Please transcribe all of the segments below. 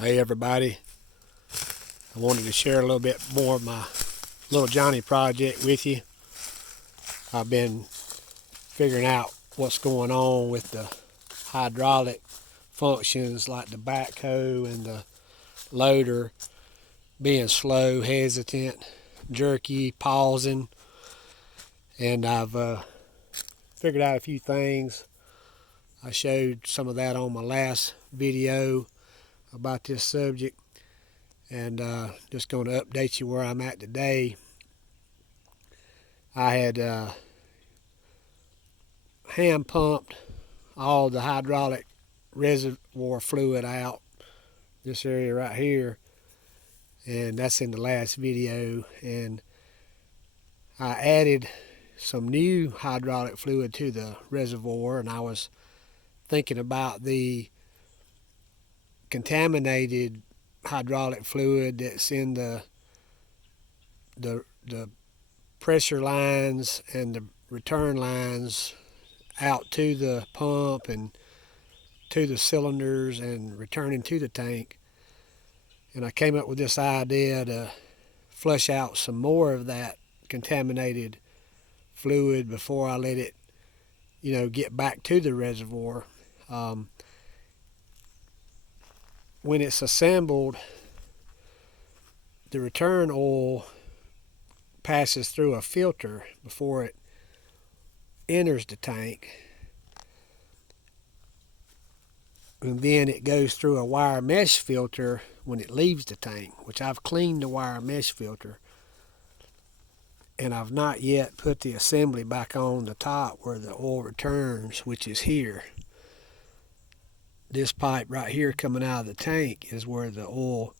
Hey everybody, I wanted to share a little bit more of my little Johnny project with you. I've been figuring out what's going on with the hydraulic functions like the backhoe and the loader being slow, hesitant, jerky, pausing, and I've figured out a few things. I showed some of that on my last video about this subject, and just going to update you where I'm at today. I had hand pumped all the hydraulic reservoir fluid out this area right here, and that's in the last video, and I added some new hydraulic fluid to the reservoir, and I was thinking about the contaminated hydraulic fluid that's in the pressure lines and the return lines out to the pump and to the cylinders and returning to the tank. And I came up with this idea to flush out some more of that contaminated fluid before I let it, get back to the reservoir. When it's assembled, the return oil passes through a filter before it enters the tank, and then it goes through a wire mesh filter when it leaves the tank, which I've cleaned the wire mesh filter, and I've not yet put the assembly back on the top where the oil returns, which is here. This pipe right here coming out of the tank is where the oil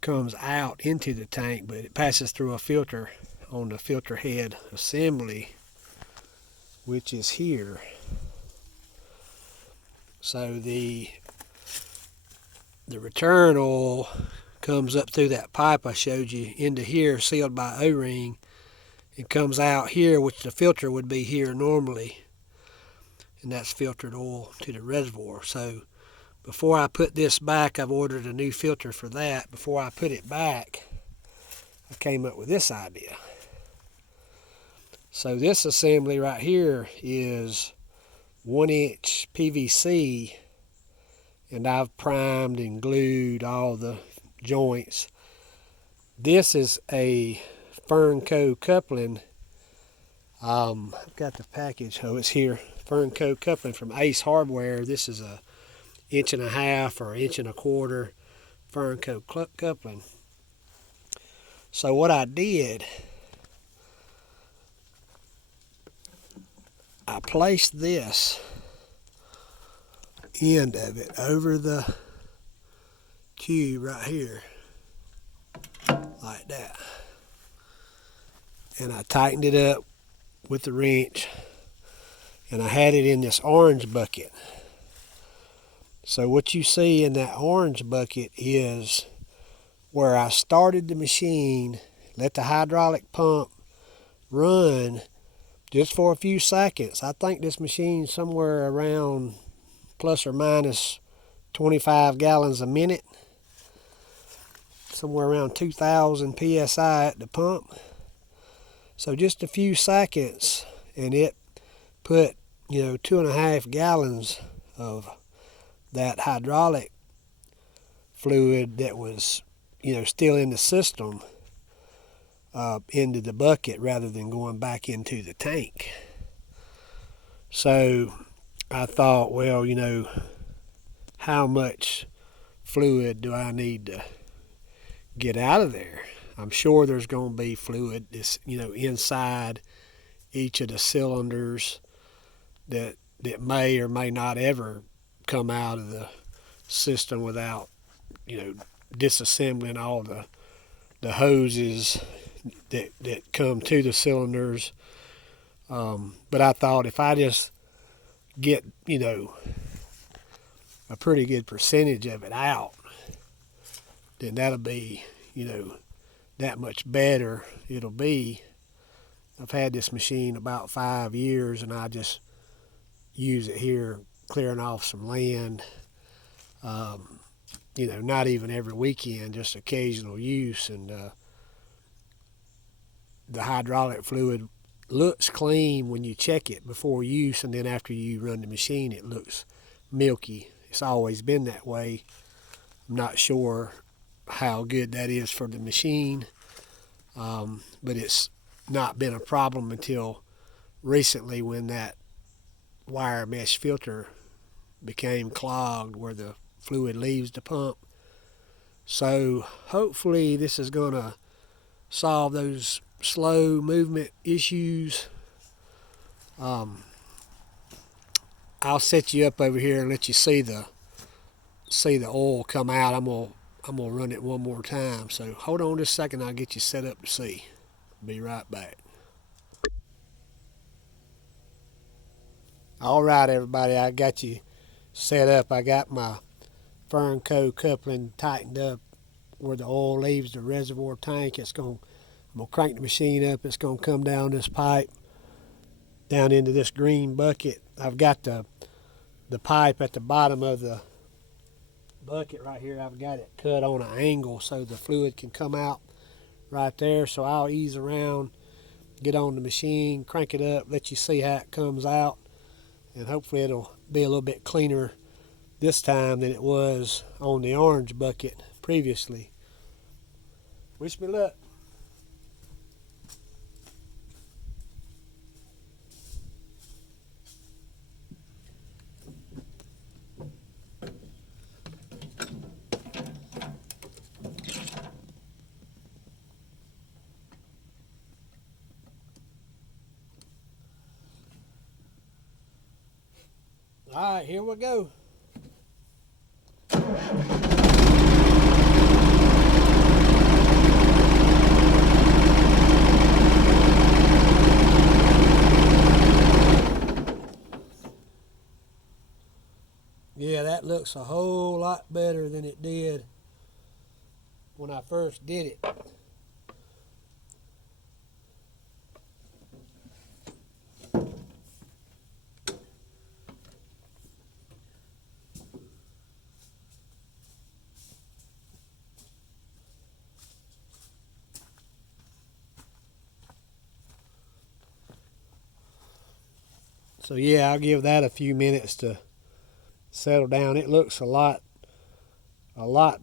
comes out into the tank, but it passes through a filter on the filter head assembly, which is here. So the return oil comes up through that pipe I showed you into here, sealed by O-ring, and comes out here, which the filter would be here normally, and that's filtered oil to the reservoir. So before I put this back, I've ordered a new filter for that. Before I put it back, I came up with this idea. So this assembly right here is 1-inch PVC, and I've primed and glued all the joints. This is a Fernco coupling. I've got the package. Oh, it's here. Fernco coupling from Ace Hardware. This is a 1.5 or 1.25 Fernco coupling. So what I did, I placed this end of it over the tube right here, like that, and I tightened it up with the wrench, and I had it in this orange bucket. So what you see in that orange bucket is where I started the machine, let the hydraulic pump run just for a few seconds. I think this machine's somewhere around plus or minus 25 gallons a minute, somewhere around 2,000 psi at the pump. So just a few seconds, and it put 2.5 gallons of that hydraulic fluid that was still in the system into the bucket rather than going back into the tank. So I thought, well, how much fluid do I need to get out of there? I'm sure there's going to be fluid that's, inside each of the cylinders that may or may not ever come out of the system without, disassembling all the hoses that come to the cylinders. But I thought if I just get, a pretty good percentage of it out, then that'll be, that much better it'll be. I've had this machine about 5 years, and I just use it here clearing off some land. not even every weekend, just occasional use. And the hydraulic fluid looks clean when you check it before use, and then after you run the machine, it looks milky. It's always been that way. I'm not sure how good that is for the machine, but it's not been a problem until recently when that wire mesh filter became clogged where the fluid leaves the pump. So hopefully this is going to solve those slow movement issues. I'll set you up over here and let you see the oil come out. I'm gonna run it one more time. So hold on just a second. I'll get you set up to see. Be right back. All right, everybody. I got you set up. I got my Fernco coupling tightened up where the oil leaves the reservoir tank. I'm gonna crank the machine up. It's gonna come down this pipe down into this green bucket. I've got the pipe at the bottom of the bucket right here. I've got it cut on an angle so the fluid can come out right there. So I'll ease around, get on the machine, crank it up, let you see how it comes out, and hopefully it'll be a little bit cleaner this time than it was on the orange bucket previously. Wish me luck. All right, here we go. Yeah, that looks a whole lot better than it did when I first did it. So yeah, I'll give that a few minutes to settle down. It looks a lot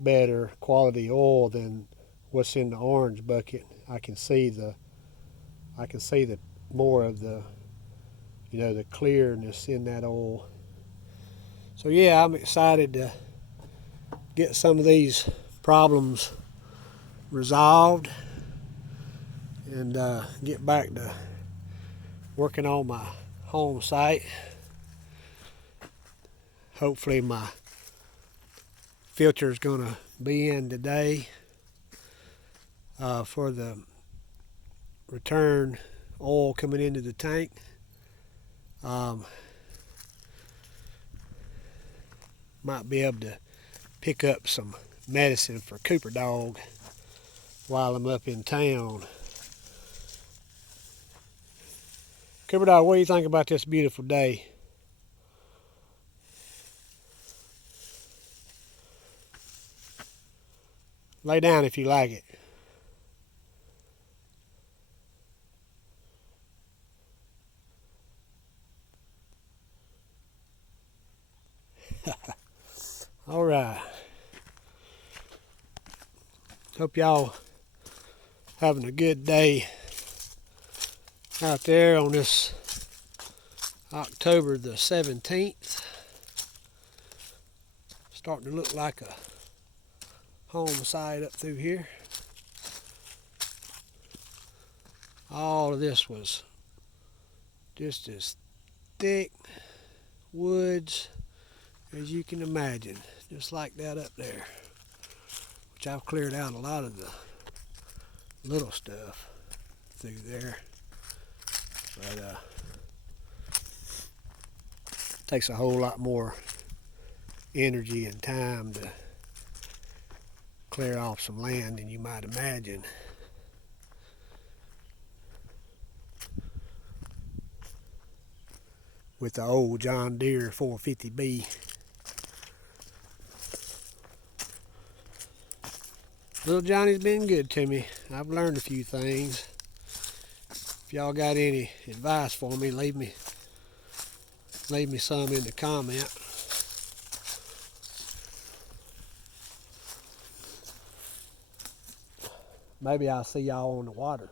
better quality oil than what's in the orange bucket. I can see the more of the the clearness in that oil. So yeah, I'm excited to get some of these problems resolved and get back to working on my home site. Hopefully my filter is going to be in today for the return oil coming into the tank. Might be able to pick up some medicine for Cooper Dog while I'm up in town. Cooper Dog, what do you think about this beautiful day? Lay down if you like it. All right. Hope y'all having a good day out there on this October the 17th. Starting to look like a home site up through here. All of this was just as thick woods as you can imagine, just like that up there, which I've cleared out a lot of the little stuff through there, but it takes a whole lot more energy and time to clear off some land than you might imagine. With the old John Deere 450B. Little Johnny's been good to me. I've learned a few things. If y'all got any advice for me, leave me some in the comment. Maybe I'll see y'all on the water.